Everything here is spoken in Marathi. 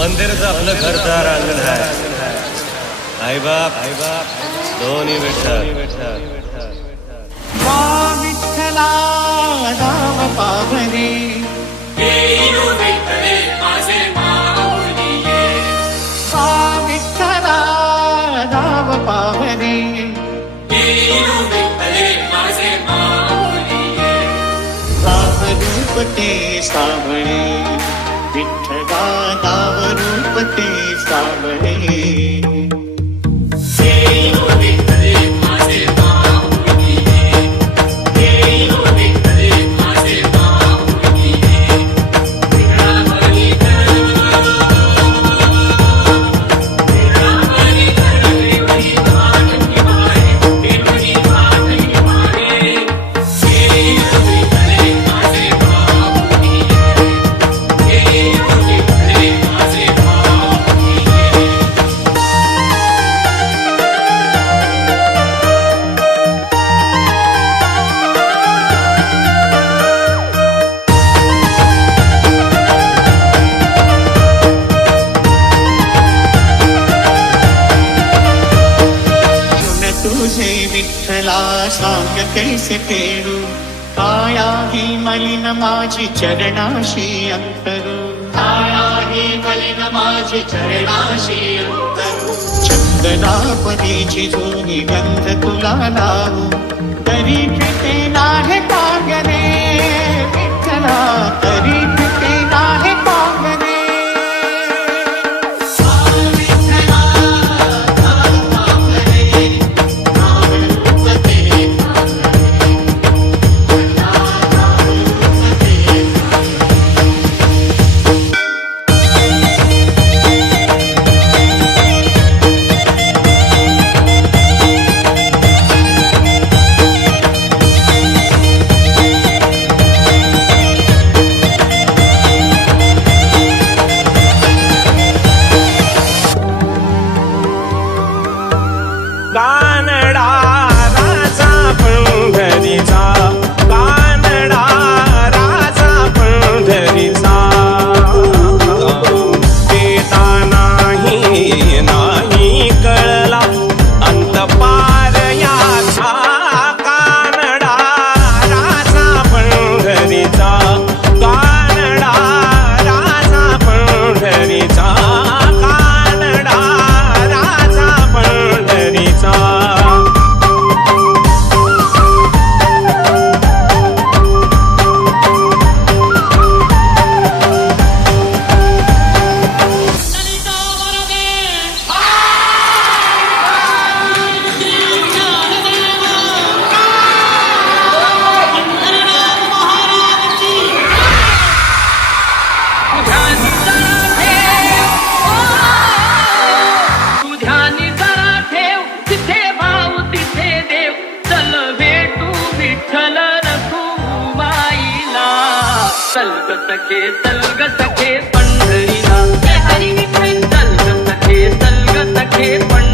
मंदिरचं आपलं घरदार अंगण आहे. आई बाप दोन्ही विठ्ठल. विठ्ठला राम पावरे विठ्ठला राम पावरे राम रूप ते सावळे विठ्ठला नाव रूप ते सावळे. विठ्ठला सांग कैसे फेरू काया ही मलिन माझी चरणाशी अंतरू. काया ही मलिन माझी चरणाशी अंतरू. चंदनापदीची जुनी गंध तुला लावू तरी फिटे नाहे पागरे विठ्ठला तरी फिटे नाहे पागरे. कानडा राजा पंढरीचा कानडा राजा पंढरीचा देता नाही कळला अंत पार याचा. कानडा राजा पंढरीचा कानडा राजा पंढरीचा कानडा राजा पंढरीचा. सलग सखे पंढरीला चल ग सखे पंढरीला.